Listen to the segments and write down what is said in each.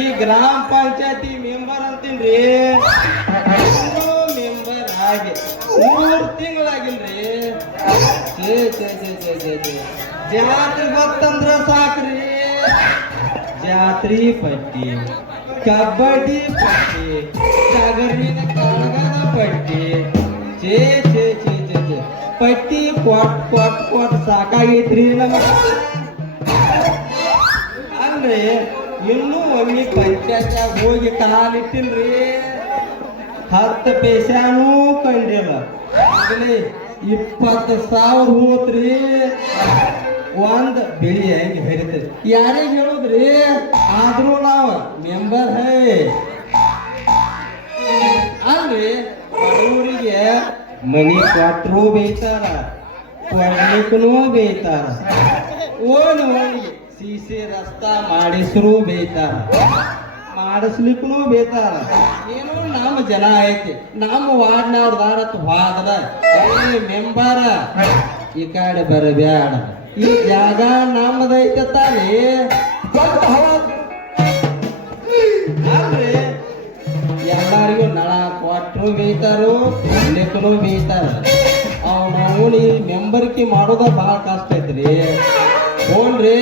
ಈ ಗ್ರಾಮ ಪಂಚಾಯತಿ member ಅಂತೀನ್ರಿ. Member ಆಗಿ 3 ತಿಂಗಳಾಗಿಲ್ರಿ. ಜಾತ್ರೆ ಗೊತ್ತಂದ್ರ ಸಾಕ್ರಿ. ಜಾತ್ರಿ ಪಟ್ಟಿ, ಕಬಡ್ಡಿ ಪಟ್ಟಿ, ಟಗರಿನ ಕಾಳಗದ ಪಟ್ಟಿ, ಚೇ ಚೇ ಚೇ ಚೇ ಚೇ ಪಟ್ಟಿ ಕೊಟ್ ಸಾಕಾಗೈತ್ರಿ ನಮಗ. ಅಂದ್ರೆ ಇನ್ನೂ ಒಮ್ಮೆ ಪಂಚಾಯತ್ಯಾಗ ಹೋಗಿ ಕಾಲಿಟ್ಟಿನ್ರಿ. 10 ಪೈಸಾನೂ ಕಂಡಿಲ್ಲ. ಆಗಲಿ 20,000 ಹೋತ್ರಿ. ಒಂದ್ ಬೆಳಿ ಹೆಂಗ್ ಹರಿತರಿ ಯಾರಿಗೆ ಹೇಳುದ್ರಿ? ಆದ್ರೂ ನಾವ್ ಮೆಂಬರ್ ಹೇ ಅಲ್ರಿ. ಬಡವರಿಗೆ ಮನಿ ಕೊಟ್ಟರು ಬೇಯ್ತಾರ, ಕೊಡ್ಲಿಕ್ಕೂ ಬೇಯ್ತಾರ, ಓಣಿಗೆ ಸೀಸೆ ರಸ್ತಾ ಮಾಡಿಸ್ರು ಬೇಯ್ತಾರ, ಮಾಡಿಸ್ಲಿಕ್ಕೂ ಬೇಯ್ತಾರ. ಏನೋ ನಮ್ಮ ಜನ ಐತಿ, ನಮ್ಮ ವಾರ್ಡ್ನವ್ರದಾರತ್ ಹೋದ್ರ ಮೆಂಬರ ಈ ಕಡೆ ಬರಬ್ಯಾಡ, ಈ ಜಾಗ ನಮ್ಮದೈತೆ ತಾನೇ ಅಲ್ರಿ. ಎಲ್ಲರಿಗೂ ನಳ ಕೊಟ್ಟರು ಬೇಯ್ತಾರು, ಕೊಡ್ಲಿಕ್ಕೂ ಬೇಯ್ತಾರ. ನಾವು ಈ ಮೆಂಬರ್ಕಿ ಮಾಡೋದ ಭಾಳ ಕಷ್ಟ ಐತ್ರಿ. ಹೋನ್ರಿ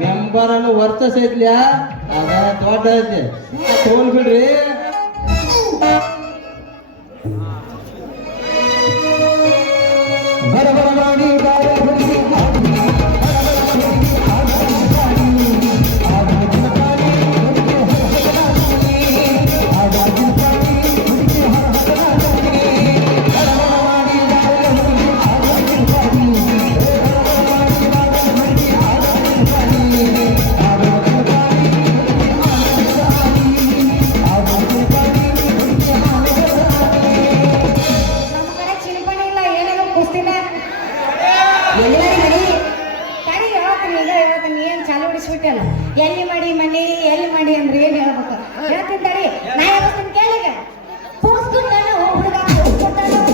ಮೆಂಬರನ್ನು ವರ್ತಿಸೈತ್ಲ್ಯಾ ಅದ ದೊಡ್ಡ ಐತಿ. ತೋಲ್ ಬಿಡ್ರಿ. ಎಲ್ಲಿ ಮಾಡಿ ಮನೆ ಎಲ್ಲಿ ಮಾಡಿ ಅಂದ್ರೆ ಏನ್ ಹೇಳ್ಬೇಕು? ಹೇಳ್ತೀನಿ ತಡಿ, ನಾ ಹೇಳ್ತೀನಿ ಕೇಳಿಗ. ಪೂಸ್ಕೊಂಡಾನು ಹುಡುಗ ಪೂಸ್ಕೊಂಡಾನು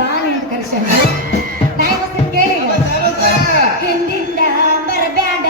ಬಾನಿ ಅಂತ ಕರ್ಸ ಕೇಳಿ ಹಿಂದಿಂದ ಬರಬ್ಯಾಡ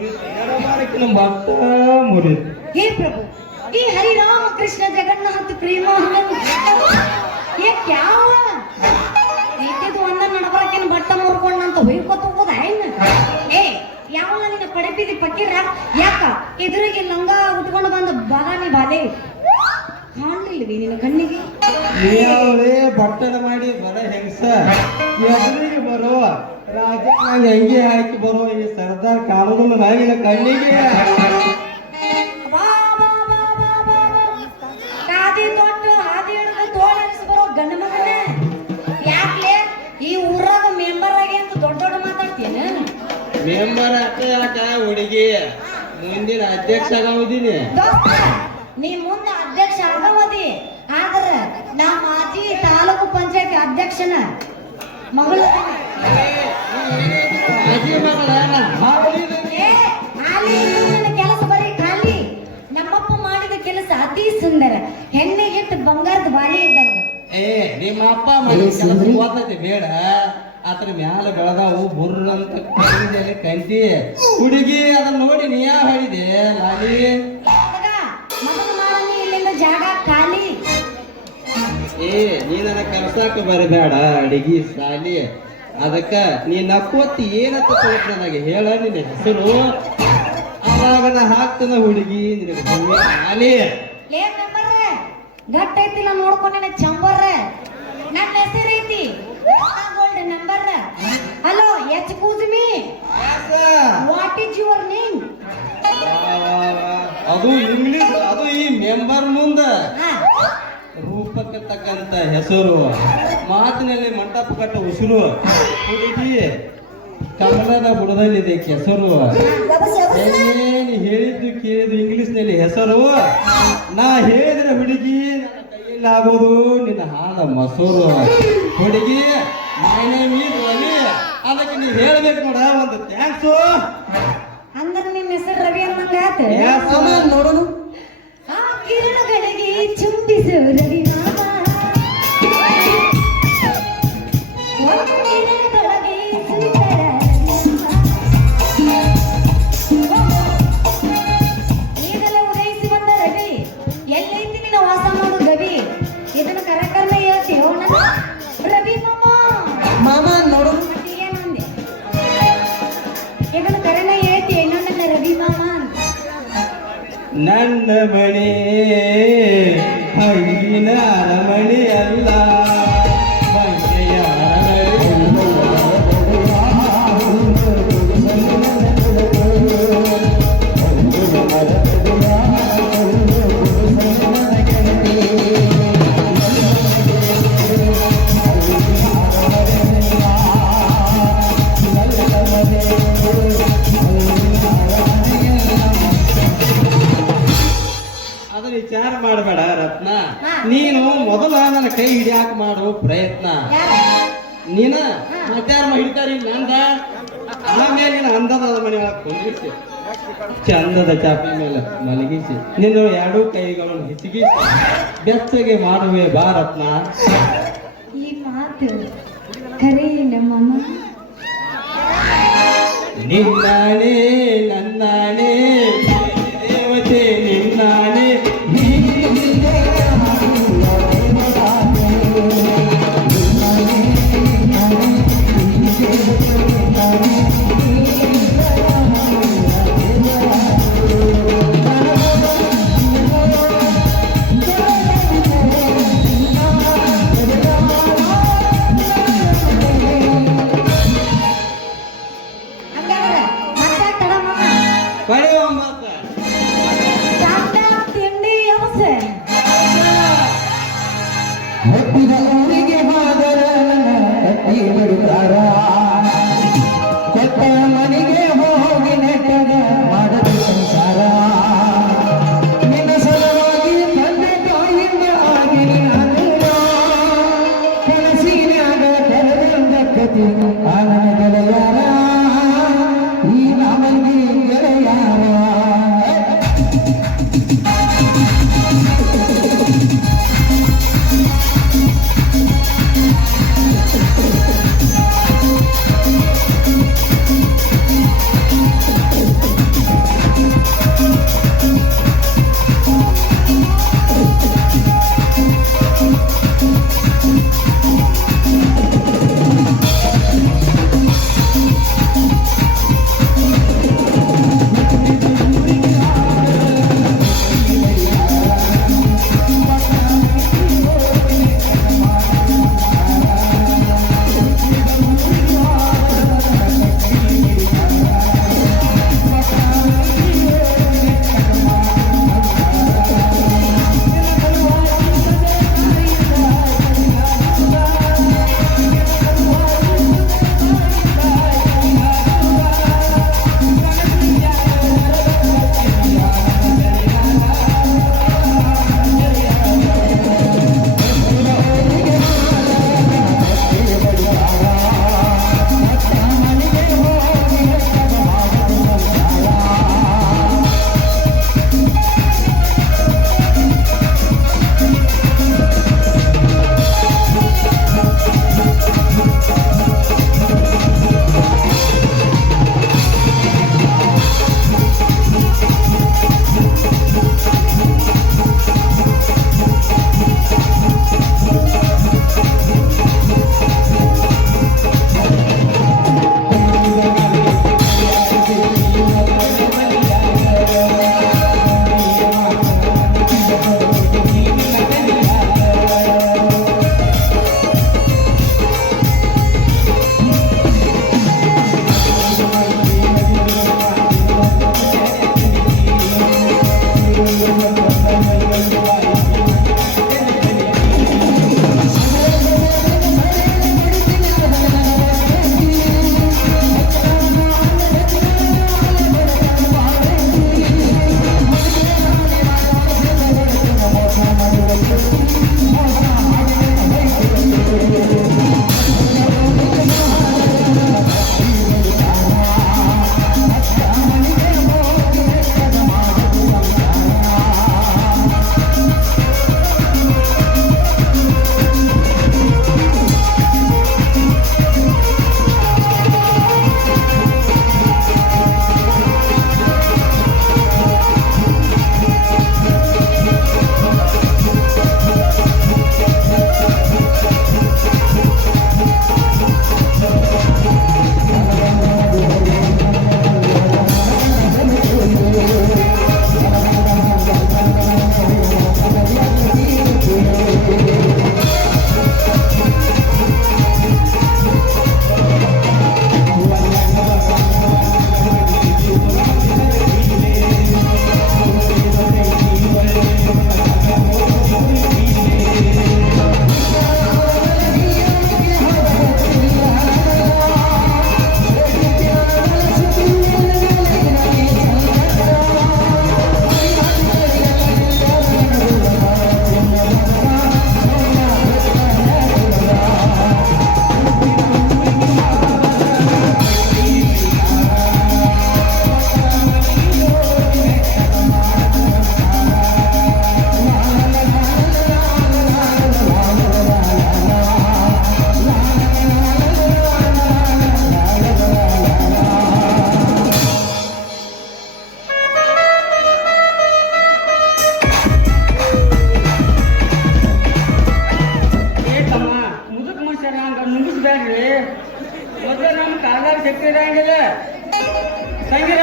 ಮುರಿತು ಭಕ್ತ ಮುರಿತು. हे प्रभु ये हरि राम कृष्ण जगन्नाथ प्रेमानंद ये क्या हुआ ಇಟ್ಟಿದ್ದು ಒಂದ ನಡಬರಕಿನ ಬಟ್ಟ ಮುರ್ಕೊಂಡಂತ ಹೊಯ್ಕೋತ ಹೋಗೋದ ಏನ್ ಏ ಯಾವನ ನಿನ್ನ ಪಡೆಪಿದಿ ಪಕ್ಕಿರ ಯಾಕ ಎದುರಿಗೆ ಲಂಗ ಉಟ್ಕೊಂಡು ಬಂದ ಬಾದಾಮಿ ಬಾಲೆ ಕಾಣ್ಲಿಲ್ವಿ ನಿನ್ನ ಕಣ್ಣಿಗೆ ನೀವೇ ಬಟ್ಟಣ ಮಾಡಿ ಬರ ಹೆಂಗಸ ಎದುರಿಗೆ ಬರೋ ರಾಜ ನಂಗೆ ಅಂಗಿ ಹಾಕಿ ಬರೋ ಈ ಸರ್ದಾರ್ ಕಾನೂನು ನಾಯಿನ ಕಣ್ಣಿಗೆ ಬಾ ಬಾ ಬಾ ಬಾ ಬಾ ಬಾ. ಕಾದಿ ತೊಟ್ಟು ಹಾದಿ ಹಿಡಿದು ತೋಳಿರಿಸಿ ಬರೋ ಗಂಡ ಮಗನೇ ಯಾಕ್ಲೆ ಈ ಊರಾಗ ಮೆಂಬರ್ ಆಗಿ ಅಂತ ದೊಡ್ಡ ದೊಡ್ಡ ಮಾತಾಡ್ತೀನ ಮೆಂಬರ್ ಅಕ್ಕ ಯಾಕ ಹುಡುಗಿ ಮುಂದಿನ ಅಧ್ಯಕ್ಷ ಆಗೋದಿನಿ. ದೋಸ್ತ ನೀ ಮುಂದೆ ಅಧ್ಯಕ್ಷ ಆಗಮದಿ ಆದ್ರ ನಾ ಮಾಜಿ ತಾಲೂಕು ಪಂಚಾಯತಿ ಅಧ್ಯಕ್ಷನ ಮಗಳು ಅಜ್ಜಿ ಮಗಳ ಏ, ಖಾಲಿ ನನ್ನ ಕೆಲಸ ಬರೀ ಖಾಲಿ ನಮ್ಮಪ್ಪ ಮಾಡಿದ ಕೆಲಸ ಅತಿ ಸುಂದರ ಹೆಣ್ಣಿಗಿಟ್ಟು ಬಂಗಾರದ ಬಾಲಿ ಇದ್ದಂಗ ಏ ನಿಮ್ಮ ಅಪ್ಪ ಮಾಡಿ ಕೆಲಸ ಓದೈತಿ ಬೇಡ ಅದ್ರ ಮ್ಯಾಲ ಬೆಳಗಾವು ಬುರ್ರಂತ ಕೈಯಲ್ಲಿ ಕಂಟಿ ಹುಡುಗಿ ಅದನ್ನ ನೋಡಿ ನೀ ಯಾವ ಹೇಳಿದೆ ಲಾಲಿ ಮಗನ ಮಾಡನಿ ಇಲ್ಲಿಂದ ಜಾಗ ಖಾಲಿ ಏ ನೀ ನನ್ನ ಕಲ್ಸಾಕ ಬರಬೇಡ ಅಡಿಗೆ ಸಾಲಿ ಅದಕ್ಕ ನೀ ನಕ್ಕೋತಿ ಏನಂತ ತೋಟ್ ನನಗೆ ಹೇಳ ನಿನ್ನ ಹೆಸರು ಅವಾಗ ನಾ ಹಾಕ್ತನ ಹುಡುಗಿ ನಿನಗೆ ಲಾಲಿ ಲೇ ಮೆಂಬರ್ ಗಟ್ಟ ಐತಿಲ್ಲ ನೋಡ್ಕೊಂಡಿನ ಚಂಬರ್ ನನ್ನ ಹೆಸರು ಐತಿ gold number hello H ಕೂಸ್ಮಿ what is your name ಅದು ಇಂಗ್ಲಿಷ್ ಅದು ಈ ಮೆಂಬರ್ ಮುಂದ ರೂಪಕ್ಕೆ ತಕ್ಕಂತ ಹೆಸರು ಮಾತಿನಲ್ಲಿ ಮಂಟಪ ಕಟ್ಟ ಉಸಿರು ಹುಡುಗಿ ಕನ್ನಡದ ಬುಡದಲ್ಲಿದೆ ಕೆಸರು ಏನೇನು ಹೇಳಿದ್ದು ಕೇಳಿದ್ದು ಇಂಗ್ಲಿಷ್ನಲ್ಲಿ ಹೆಸರು ನಾ ಹೇಳಿದ್ರೆ ಹುಡುಗಿ ನನ್ನ ಕೈಯಲ್ಲಿ ಆಗೋದು ನಿನ್ನ ಹಾಲ ಮಸೂರು ಹುಡುಗಿ ಮೈ ನೇಮ್ ಈಸ್ ರವಿ ಅದಕ್ಕೆ ನೀವು ಹೇಳ್ಬೇಕು ನೋಡ ಒಂದು ಥ್ಯಾಂಕ್ಸು ಅಂದ್ರ ನಿಮ್ ಹೆಸರು ರವಿ ಅನ್ನಂಗ ಆತ ನೋಡೋಣ ಆ ಕಿರಣಗಳಿಗೆ ಚುಂಬಿಸು ರವಿ ಮಾಮ ಒಂದು ಕಿರಣದೊಳಗೆ ಸುಂದರ ಈಗಲೇ ಉದಯಿಸಿ ಬಂದ ರವಿ ಎಲ್ಲೈತಿ ನಿನ್ನ ವಾಸ ಮಾಡು ಗವಿ ಇದನ್ನ ಕರಕರ್ನ ಹೇಳ್ತೀವೋ ನನ್ನ ರವಿ ಮಾಮ ನೋಡು ಏನಂದೆ ಇದನ್ನ ಕರೆನ ಹೇಳ್ತಿ ನನ್ನ ರವಿ ಮಾಮ ಅಂತ ನನ್ನ ಮನೆ ಹೈನ ಅರಮನೆ ಅಲ್ಲ ಬಂಕೆಯ ಅದನ್ನ ವಿಚಾರ ಮಾಡಬೇಡ ರತ್ನ ನೀನು ಮೊದಲ ನನ್ನ ಕೈ ಹಿಡಿಯಾಕ ಮಾಡೋ ಪ್ರಯತ್ನ ನೀನ ಮತ್ತಾರ ಹಿಡಿತಾರಿ ನಂದ ಆಮೇಲೆ ನೀನು ಅಂದದ ಮನೆ ಒಳಗೆ ಕುಂದಿರಿಸಿ ಚಂದದ ಚಾಪಿ ಮೇಲೆ ಮಲಗಿಸಿ ನಿನ್ನ ಎರಡೂ ಕೈಗಳನ್ನು ಹಿಚಗಿಸಿ ಬೆಚ್ಚಗೆ ಮಾಡುವೆ ಬಾ ರತ್ನ ಈ ಮಾತು ಕರೆ ನಮ್ಮಮ್ಮ ನಿನ್ನಾಣೆ ನನ್ನಾಣೆ ದೇವತೆ ನಿನ್ನಾಣೆ ಹಂಗಾದ್ರೆ ಮತ್ತೆ ತಡ ಮಾಮ ಬರೀ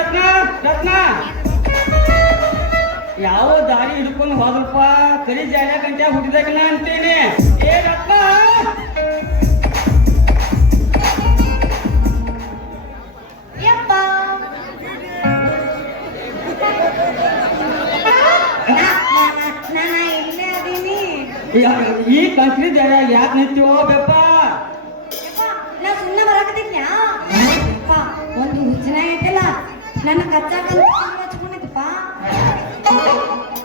ರತ್ನ ರತ್ನ ಯಾವ ದಾರಿ ಹಿಡ್ಕೊಂಡು ಹೋದ್ರಪ್ಪ ಕರಿ ಜಾಗ ಗಂಟೆ ಹುಟ್ಟಿದಾಗನ ಅಂತೇನೆ. ಏ ರತ್ನ ಯಪ್ಪ ನಾನು ಇಲ್ಲೇ ಅದೀನಿ. ಈ ಕಂಕ್ರಿ ಜಾಗ ಯಾಕೆ ನಿಂತೀವೋ ಬೆಪ್ಪ? ಯಪ್ಪ ನಾ ಸುಮ್ಮನೆ ಬರಾಕತ್ತಿದ್ನ್ಯಾ? ಯಪ್ಪ ಒಂದು ಹುಚ್ಚನ ಐತಿಲ್ಲ ನನ್ನ ಕಚ್ಚಾಕಂತ ಹಚ್ಕೊಂಡಿದ್ದಪ್ಪ.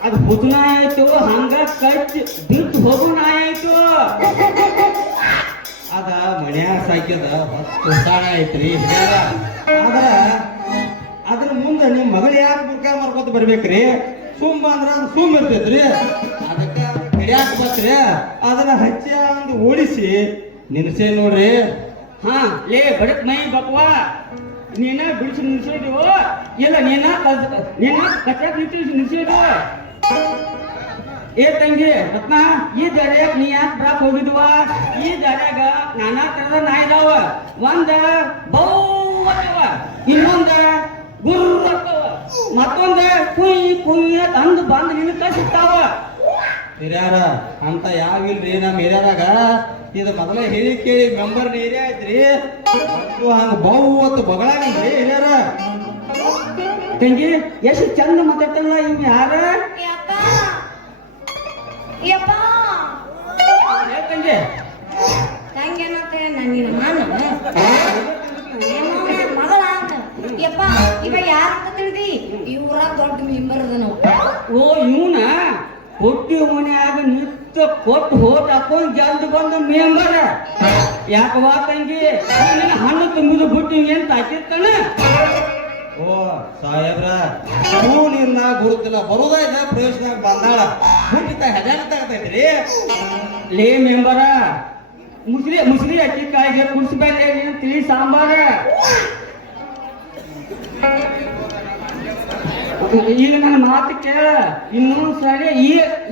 ಅದು ಬುದ್ನ ಆಯ್ತು ಹಂಗ ಕಚ್ ಬಿಟ್ಟು ಹೋಗು ನಾಯ ಆಯ್ತು. ಅದ ಮನ್ಯಾಗ ಸಾಕಿದ ಹೊತ್ತಾಣ ಐತ್ರಿ ಹಿರಿಯರ. ಆದ್ರ ಅದ್ರ ಮುಂದೆ ನಿಮ್ಮ ಮಗಳು ಯಾಕೆ ಬುರ್ಕ ಮಾರ್ಕೋತ ಬರ್ಬೇಕ್ರಿ? ಸುಮ್ಮ ಅಂದ್ರ ಅದು ಸುಮ್ಮ ಇರ್ತೈತ್ರಿ. ಅದಕ್ಕೆ ಹಿಡಿಯಾಕ ಬತ್ರಿ ಅದನ್ನ ಹಚ್ಚಿ ಒಂದು ಓಡಿಸಿ ನಿನ್ಸೆ ನೋಡ್ರಿ. ಹಾ ಲೇ ಬಡಕ್ ಮೈ ಬಕ್ವಾ ನೀನ ಬಿಡಿಸಿ ನಿಲ್ಸೋದು ಇಲ್ಲ ನೀನ ಕಚ್ಚಾಕ್ ನಿಲ್ಸೋದು. ಏ ತಂಗಿ ರತ್ನ ಈ ದಾರ್ಯಾಗ ನೀ ಯಾಕೆ ಬರಾಕ್ ಹೋಗಿದ್ವ? ಈ ದಾರ್ಯಾಗ ನಾನಾ ತರದ ನಾಯಿ ಇದಾವ. ಒಂದ ಬೌ ಅಕ್ಕವ, ಇನ್ನೊಂದ ಗುರ್ರ ಅಕ್ಕವ, ಮತ್ತೊಂದ ಕುಯ್ ಕುಯ್ ಅಂದ್ ಬಂದ್ ನಿನ್ನ ಕಳಿಸ್ತಾವ. ಹಿರಿಯರ ಅಂತ ಯಾವಿಲ್ರಿ ನಮ್ಮ ಹಿರಿಯರಾಗ. ಇದು ಮೊದಲ ಹೇಳಿ ಕೇಳಿ ಮೆಂಬರ್ ಏರಿಯಾ ಐತ್ರಿ. ಹಂಗ ಬಹುವತ್ತು ಬಗಳಾಗಲ್ರಿ ಹಿರಿಯರ. ತಂಗಿ ಎಷ್ಟು ಚಂದ ಮಾತಾಡ್ತಾರಲ್ಲ ಇವ್ ಯಾರ? ಯಪ್ಪ ಯಪ್ಪ ಏ ತಂಗಿ ತಂಗೇನತ್ತೆ ನಿನ್ನ ಮಾನ ಮಗಳ ಅಂತ. ಯಪ್ಪ ಇವ ಯಾರಂತ ತಿಳಿದಿ? ಇವ್ರ ದೊಡ್ಡ ಮೆಂಬರ್ ಅದನು. ಓ ಇವನ ಕೊಟ್ಟಿ ಮನ್ಯಾಗ ನಿತ್ಯ ಕೊಟ್ಟು ಹೋಟ್ ಹಾಕೊಂಡ್ ಜಲ್ದಿ ಬಂದು ಮೆಂಬರ್. ಯಾಕವಾ ತಂಗಿ ನಿನ್ನ ಹಣ್ಣು ತುಂಬಿದು ಬಿಟ್ಟು ಏನ್ ತಾಕಿರ್ತಾನ? ಓ ಸಾಹೇಬ್ರ ನಿನ್ನ ಗುರುತಿಲ್ಲ ಬರೋದ ಇಲ್ಲ ಪ್ರವೇಶದಾಗ ಬಂದಾಳ ಹುಟ್ಟಿತ ಹೆಜಾನ ತಗತೈತ್ರಿ. ಲೇ ಮೆಂಬರ ಮುಸ್ರಿ ಅಕ್ಕಿ ಕಾಯಿಗೆ ಕುಡಿಸ್ಬೇಡ್ರಿ ನೀನು ತಿಳಿ ಸಾಂಬಾರ. ಈಗ ನನ್ನ ಮಾತು ಕೇಳ ಇನ್ನೊಂದ್ ಸರಿ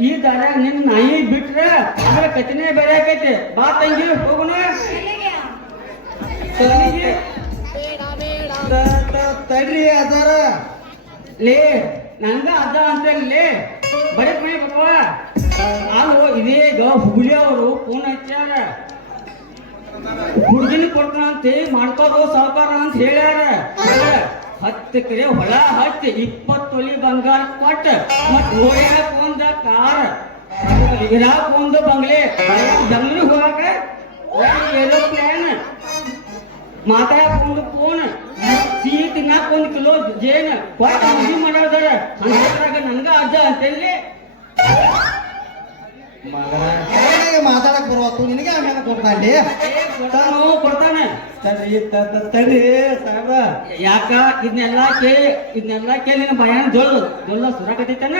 ಈ ದಾರ ನಿನ್ ನಾಯಿ ಬಿಟ್ರೆ ಅದ್ರ ಕಥೆನೇ ಬೇರೆ ಆಕೈತಿ. ಬಾ ತಂಗಿ ಹೋಗೋಣ. ಎಲ್ಲಿಗೆ? ತಡ್ರಿ ಅದಾರ. ಲೇ ನಂಗ ಅದ ಅಂತ ಲೇ ಬಡಕ್ ಮೈ ಬಪ್ಪ ಅಲ್ವೋ ಇದೀಗ ಹುಬ್ಳಿ ಅವರು ಫೋನ್ ಹಚ್ಚಾರ. ಹುಡುಗಿನ ಕೊಡ್ತಾನಂತೆ ಮಾಡ್ಕೋದು ಸಾವುಕಾರ ಅಂತ ಹೇಳ್ಯಾರ. 10 ಎಕರೆ ಹೊಲ ಹಚ್ಚಿ 20 ತೊಲಿ ಬಂಗಾರ ಕೊಟ್ಟ ಮತ್ ಹೋಗ್ಯಾಕ ಒಂದ ಕಾರ್ ಇರಾಕ ಒಂದು ಬಂಗ್ಲೆ ಬೆಂಗಳೂರಿಗೆ ಹೋಗಾಕ ಏರೋಪ್ಲೇನ್ ಮಾತಾಡಕ್ ಒಂದು ಫೋನ್ ಸಿಹಿ ತಿನ್ನಾಕ 1 ಕಿಲೋ ಜೇನ್ ಕೊಟ್ಟ ಮದುವೆ ಮಾಡ್ಯಾರ. ಅಂದ್ರಾಗ ನನ್ಗ ಅಜ್ಜ ಅಂತೇಳಿ ಮಗನ ಮಾತಾಡಕ್ ಬರುವತ್ತು ನಿನಗೆ ಆಮೇಲೆ ಕೊಡ್ತಾನೆ ಕೊಡ್ತಾನೆ. ತಡ್ರಿ ಸಾಹೇಬ್ರ. ಯಾಕ ಇದನ್ನೆಲ್ಲ ಕೇಳಿ ನಿನ್ನ ಭಯಾನ ಜೊಲ್ಲ ಸುರಾಕತ್ತೈತಾನ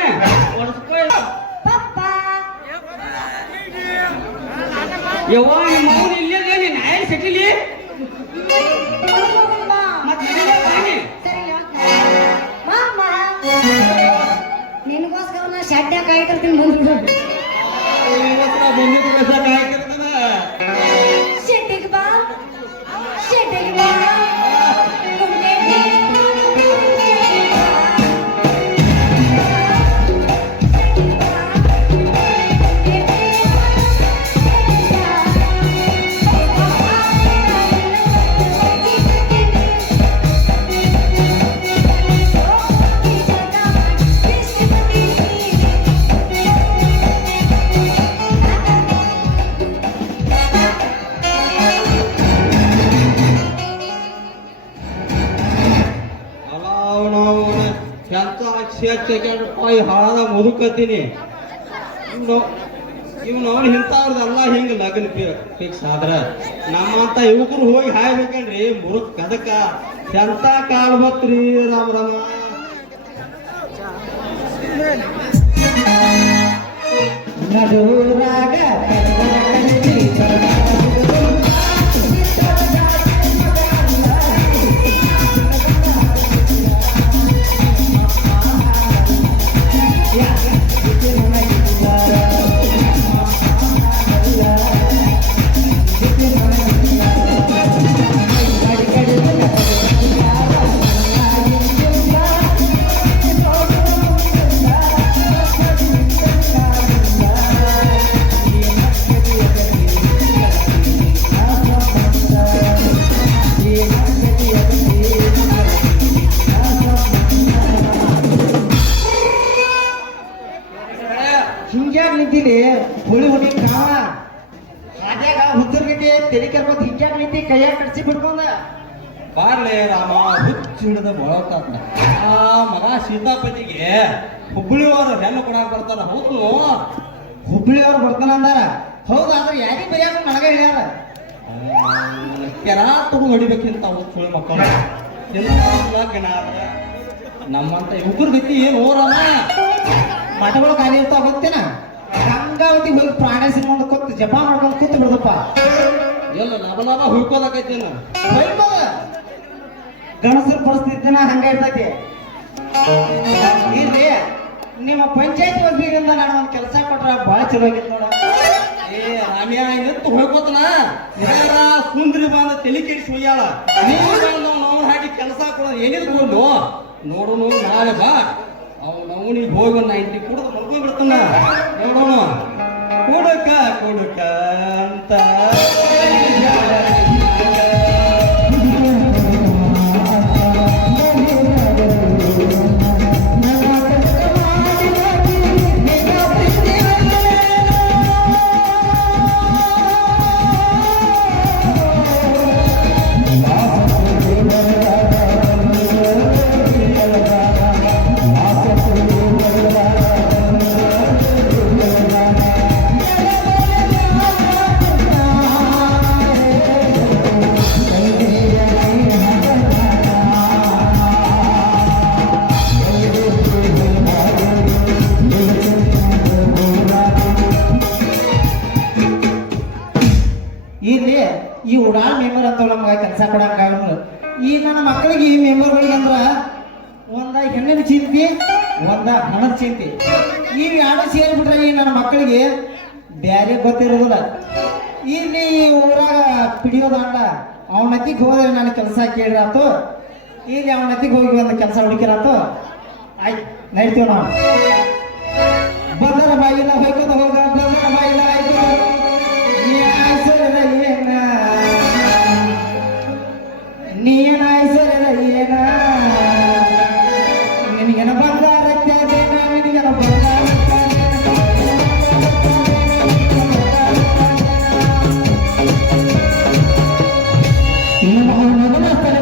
ಒಡಸ್ಕೊ. ಪಪ್ಪ ಯವ್ವ ನಿಮ್ಮ ಮೌನ ಇಲ್ಲೇ ನೀನ್ ಆಯಲ್ ಸೆಟಿಲಿ ಮತ್ತೆ ಸರಿ ಮಾಮ ನಿನಗೋಸ್ಕರ ನಾ ಶಡ್ಡ ಕಾಯ್ತಿರ್ತೀನಿ ಬಂದ್ಬಿಡು. ಬಂದಿದ್ದು ಕಾಯ್ತಿರ್ತಾನ. ಶೆಟ್ಟಿಗೆ ಬಾ ಶೆಟ್ಟಿಗೆ ಬಾ ಹಾಳದ ಮುದುಕತ್ತೀನಿ. ಇವ್ನು ಇಂಥವ್ರದೆಲ್ಲ ಹಿಂಗ ಲಗ್ನ ಫಿಕ್ಸ್ ಆದ್ರ ನಮ್ಮಂತ ಯುವಕರು ಹೋಗಿ ಹಾಯ್ಬೇಕನ್ರಿ ಮುರುಕ್ ಕದಕ ಎಂತ ಕಾಲ್ ಬತ್ರಿ ರಾಮ ರಾಮ. ನಡುರಾಗ ನಿಂತೀನಿ ಹುಳಿ ಹುಡಿ ಕಾವ ಅದ್ಯಾಗ ಹುತ್ತರ್ ಗಟ್ಟಿ ತೆಲಿ ಕರ್ಕೊಂಡ್ ಹಿಂಗ್ಯಾಕ್ ನಿಂತಿ ಕೈಯಾಗ ಕಟ್ಸಿ ಬಿಡ್ಕೊಂಡ ಬಾರ್ಲೆ ರಾಮ ಹುಚ್ಚು ಹಿಡಿದ ಬಳತಾತ ಆ ಮಗ ಸೀತಾಪತಿಗೆ ಹುಬ್ಬಳ್ಳಿಯವರು ಹೆಣ್ಣು ಕೊಡಾಕ್ ಬರ್ತಾರ ಹೌದು ಹುಬ್ಳಿಯವ್ರು ಬರ್ತಾನ ಅಂದಾರ ಹೌದು ಆದ್ರೆ ಯಾರಿಗೆ ಬರಿಯಾಕ ನನಗ ಹೇಳ್ಯಾರ ಕೆರಾ ತಗೊಂಡು ಹೊಡಿಬೇಕಿಂತ ಹುಚ್ಚುಳಿ ಮಕ್ಕಳು ಲಗ್ನ ನಮ್ಮಂತ ಯುವಕರ ಗತಿ ಏನು ಓರಲ್ಲ ಮಠಗಳು ಖಾಲಿ ಇರ್ತಾವ ಗೊತ್ತೇನ ಗಂಗಾವತಿ ಹೋಗಿ ಪ್ರಾಣೇಶ್ವರ ಮುಂದೆ ಕೂತು ಜಪ ಮಾಡ್ಕೊಂಡು ಕೂತು ಬಿಡದಪ್ಪ ಎಲ್ಲ ಲಾಭ ಹುಡ್ಕೋದಾಕೈತಿ ಬೈಕೋದ ಗಣಸರ ಪರಿಸ್ಥಿತಿನ ಹಂಗ ಇರ್ತೈತಿ ಇರ್ಲಿ ನಿಮ್ಮ ಪಂಚಾಯತ್ ವತಿಯಿಂದ ನಾನು ಒಂದು ಕೆಲಸ ಕೊಟ್ರ ಬಹಳ ಚಲೋ ಆಗಿತ್ತು ನೋಡ ಏ ರಾಮ್ಯ ನಿಂತು ಹೋಗ್ಕೋತನ ಇದಾರ ಸುಂದ್ರಿ ಬಂದ ತಲೆ ಕೆಡಿಸಿ ಹೋಗ್ಯಾಳ ನೀವು ನಾವು ಹಾಕಿ ಕೆಲಸ ಕೊಡೋದು ಏನಿದ್ಕೊಂಡು ನೋಡು ನಾಳೆ ಬಾ ಅವನಿಗೆ ಹೋಗಿ ಒಂದು 90 ಕುಡಿದು ಮಲ್ಕೊಂಡ್ ಬಿಡ್ತಾನ ನೋಡೋಣ ಕೊಡುಕ ಕೊಡುಕ ಅಂತ ಇಲ್ಲಿ ಈ ಉಡಾಳ್ ಮೆಂಬರ್ ಅಂತ ನಮ್ಗೆ ಕೆಲಸ ಕೊಡಂಗ ಈ ನನ್ನ ಮಕ್ಕಳಿಗೆ ಈ ಮೆಂಬರ್ಗಳಿಗೆ ಅಂದ್ರ ಒಂದ ಹೆಣ್ಣಿನ ಚಿಂತಿ ಒಂದ ಹಣದ ಚಿಂತಿ ಈ ಎರಡು ಸೇರಿಬಿಟ್ರೆ ಈ ನನ್ನ ಮಕ್ಕಳಿಗೆ ಬ್ಯಾರೆ ಗೊತ್ತಿರೋದಿಲ್ಲ ಇಲ್ಲಿ ಈ ಊರಾಗ ಪಿಡಿಯೋದಾಂಡ ಅವನತ್ತಿಗೆ ಹೋದ್ರೆ ನಾನು ಕೆಲಸ ಕೇಳಿರಾತು ಇಲ್ಲಿ ಅವನತ್ತಿಗೆ ಹೋಗಿ ಒಂದು ಕೆಲಸ ಹುಡುಕಿರಾತು ಆಯ್ತು ನಡೀತೀವಿ ನಾವು ಬಂದರ ಬಾಯಿಲ್ಲ ಹೋಯ್ಕೋದ ಹೋಗ